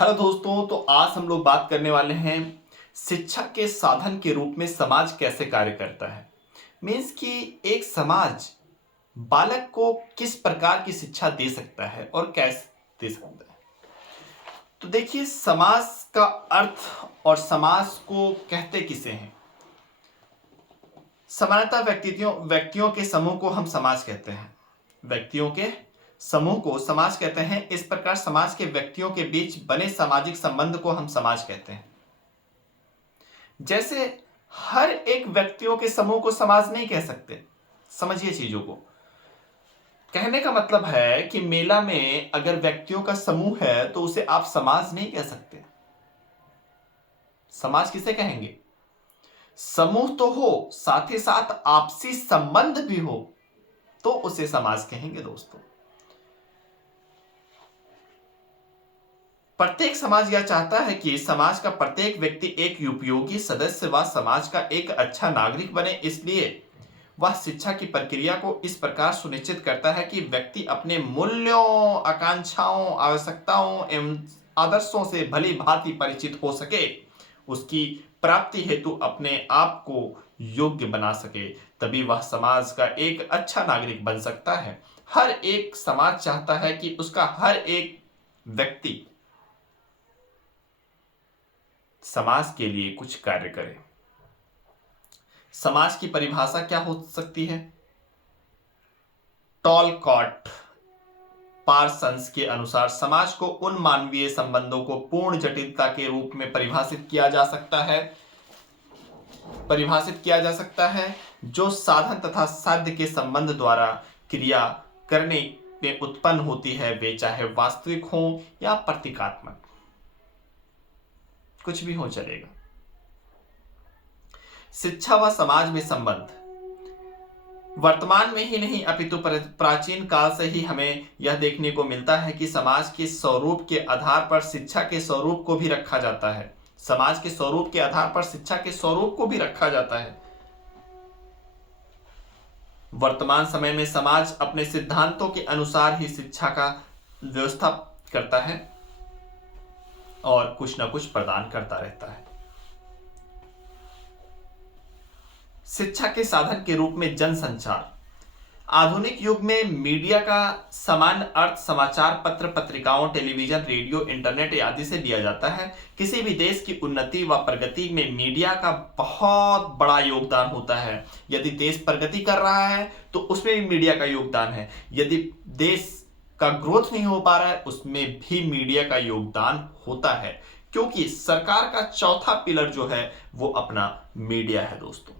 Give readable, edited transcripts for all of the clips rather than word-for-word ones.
Hello दोस्तों, तो आज हम लोग बात करने वाले हैं शिक्षा के साधन के रूप में समाज कैसे कार्य करता है। मीन्स कि एक समाज बालक को किस प्रकार की शिक्षा दे सकता है और कैसे दे सकता है। तो देखिए, समाज का अर्थ और समाज को कहते किसे हैं। सामान्यतः व्यक्तियों के समूह को हम समाज कहते हैं। व्यक्तियों के समूह को समाज कहते हैं। इस प्रकार समाज के व्यक्तियों के बीच बने सामाजिक संबंध को हम समाज कहते हैं। जैसे हर एक व्यक्तियों के समूह को समाज नहीं कह सकते। समझिए चीजों को। कहने का मतलब है कि मेला में अगर व्यक्तियों का समूह है तो उसे आप समाज नहीं कह सकते। समाज किसे कहेंगे? समूह तो हो, साथ ही साथ आपसी संबंध भी हो तो उसे समाज कहेंगे दोस्तों। प्रत्येक समाज यह चाहता है कि समाज का प्रत्येक व्यक्ति एक उपयोगी सदस्य व समाज का एक अच्छा नागरिक बने। इसलिए वह शिक्षा की प्रक्रिया को इस प्रकार सुनिश्चित करता है कि व्यक्ति अपने मूल्यों, आकांक्षाओं, आवश्यकताओं एवं आदर्शों से भली भांति परिचित हो सके, उसकी प्राप्ति हेतु अपने आप को योग्य बना सके। तभी वह समाज का एक अच्छा नागरिक बन सकता है। हर एक समाज चाहता है कि उसका हर एक व्यक्ति समाज के लिए कुछ कार्य करे। समाज की परिभाषा क्या हो सकती है? टॉलकॉट पार्सन्स के अनुसार समाज को उन मानवीय संबंधों को पूर्ण जटिलता के रूप में परिभाषित किया जा सकता है जो साधन तथा साध्य के संबंध द्वारा क्रिया करने में उत्पन्न होती है, वे चाहे वास्तविक हो या प्रतीकात्मक, कुछ भी हो चलेगा। शिक्षा व समाज में संबंध वर्तमान में ही नहीं अपितु प्राचीन काल से ही हमें यह देखने को मिलता है कि समाज के स्वरूप के आधार पर शिक्षा के स्वरूप को भी रखा जाता है। समाज के स्वरूप के आधार पर शिक्षा के स्वरूप को भी रखा जाता है। वर्तमान समय में समाज अपने सिद्धांतों के अनुसार ही शिक्षा का व्यवस्था करता है और कुछ ना कुछ प्रदान करता रहता है। शिक्षा के साधन के रूप में जनसंचार। आधुनिक युग में मीडिया का सामान्य अर्थ समाचार पत्र, पत्रिकाओं, टेलीविजन, रेडियो, इंटरनेट आदि से दिया जाता है। किसी भी देश की उन्नति व प्रगति में मीडिया का बहुत बड़ा योगदान होता है। यदि देश प्रगति कर रहा है तो उसमें भी मीडिया का योगदान है। यदि देश का ग्रोथ नहीं हो पा रहा है उसमें भी मीडिया का योगदान होता है, क्योंकि सरकार का चौथा पिलर जो है वो अपना मीडिया है दोस्तों।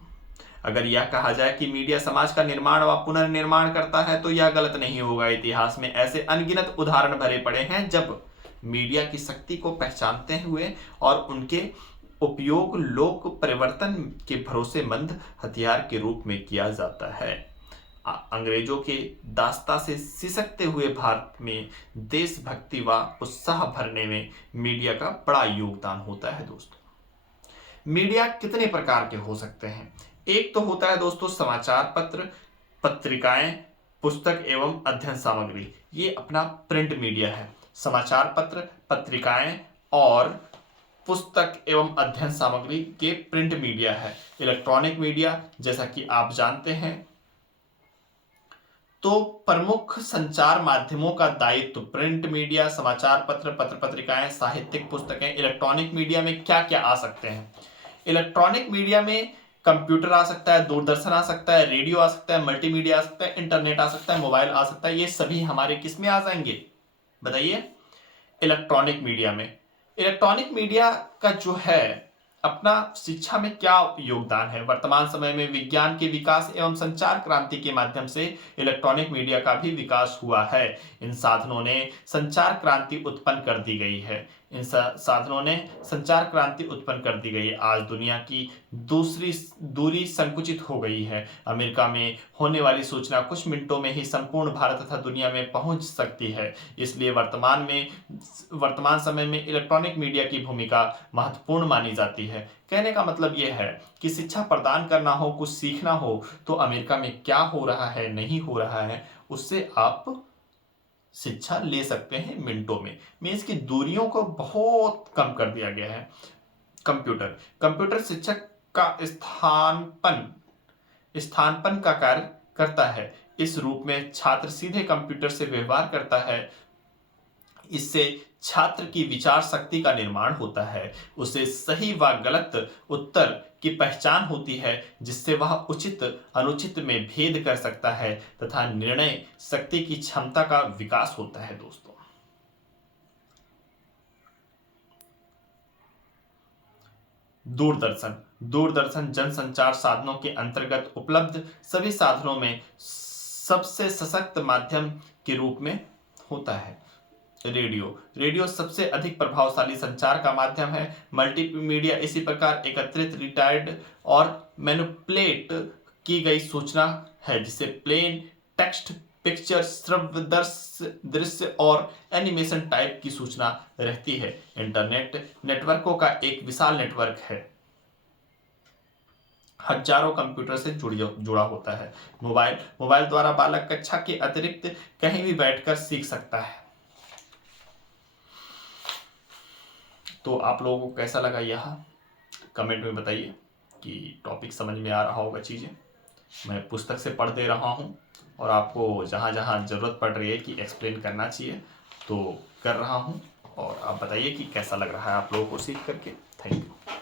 अगर यह कहा जाए कि मीडिया समाज का निर्माण व पुनर्निर्माण करता है तो यह गलत नहीं होगा। इतिहास में ऐसे अनगिनत उदाहरण भरे पड़े हैं जब मीडिया की शक्ति को पहचानते हुए और उनके उपयोग लोक परिवर्तन के भरोसेमंद हथियार के रूप में किया जाता है। अंग्रेजों के दास्ता से सिसकते हुए भारत में देशभक्ति व उत्साह भरने में मीडिया का बड़ा योगदान होता है दोस्तों। मीडिया कितने प्रकार के हो सकते हैं? एक तो होता है दोस्तों समाचार पत्र, पत्रिकाएं, पुस्तक एवं अध्ययन सामग्री। ये अपना प्रिंट मीडिया है। समाचार पत्र, पत्रिकाएं और पुस्तक एवं अध्ययन सामग्री के प्रिंट मीडिया है। इलेक्ट्रॉनिक मीडिया, जैसा कि आप जानते हैं, तो प्रमुख संचार माध्यमों का दायित्व प्रिंट मीडिया, समाचार पत्र, पत्र पत्रिकाएं, साहित्यिक पुस्तकें। इलेक्ट्रॉनिक मीडिया में क्या क्या आ सकते हैं? इलेक्ट्रॉनिक मीडिया में कंप्यूटर आ सकता है, दूरदर्शन आ सकता है, रेडियो आ सकता है, मल्टीमीडिया आ सकता है, इंटरनेट आ सकता है, मोबाइल आ सकता है। ये सभी हमारे किस में आ जाएंगे बताइए? इलेक्ट्रॉनिक मीडिया में। इलेक्ट्रॉनिक मीडिया का जो है अपना शिक्षा में क्या योगदान है? वर्तमान समय में विज्ञान के विकास एवं संचार क्रांति के माध्यम से इलेक्ट्रॉनिक मीडिया का भी विकास हुआ है। इन साधनों ने संचार क्रांति उत्पन्न कर दी गई है। इन साधनों ने संचार क्रांति उत्पन्न कर दी गई है। आज दुनिया की दूसरी दूरी संकुचित हो गई है। अमेरिका में होने वाली सूचना कुछ मिनटों में ही संपूर्ण भारत तथा दुनिया में पहुंच सकती है। इसलिए वर्तमान समय में इलेक्ट्रॉनिक मीडिया की भूमिका महत्वपूर्ण मानी जाती है। कहने का मतलब यह है कि शिक्षा प्रदान करना हो, कुछ सीखना हो, तो अमेरिका में क्या हो रहा है, नहीं हो रहा है, उससे आप शिक्षा ले सकते हैं मिनटों में। मीन्स की दूरियों को बहुत कम कर दिया गया है। कंप्यूटर कंप्यूटर शिक्षक का स्थानपन का कार्य करता है। इस रूप में छात्र सीधे कंप्यूटर से व्यवहार करता है। इससे छात्र की विचार शक्ति का निर्माण होता है। उसे सही व गलत उत्तर की पहचान होती है, जिससे वह उचित अनुचित में भेद कर सकता है तथा निर्णय शक्ति की क्षमता का विकास होता है। दोस्तों, दूरदर्शन दूरदर्शन जनसंचार साधनों के अंतर्गत उपलब्ध सभी साधनों में सबसे सशक्त माध्यम के रूप में होता है। रेडियो रेडियो सबसे अधिक प्रभावशाली संचार का माध्यम है। मल्टीमीडिया इसी प्रकार एकत्रित, रिटायर्ड और मैनिपुलेट की गई सूचना है, जिसे प्लेन टेक्स्ट, पिक्चर, श्रव्य, दृश्य और एनिमेशन टाइप की सूचना रहती है। इंटरनेट नेटवर्कों का एक विशाल नेटवर्क है, हजारों कंप्यूटर से जुड़ा होता है। मोबाइल द्वारा बालक कक्षा के अतिरिक्त कहीं भी बैठकर सीख सकता है। तो आप लोगों को कैसा लगा यह कमेंट में बताइए कि टॉपिक समझ में आ रहा होगा। चीज़ें मैं पुस्तक से पढ़ दे रहा हूँ और आपको जहाँ जहाँ ज़रूरत पड़ रही है कि एक्सप्लेन करना चाहिए तो कर रहा हूँ। और आप बताइए कि कैसा लग रहा है आप लोगों को सीख करके। Thank you.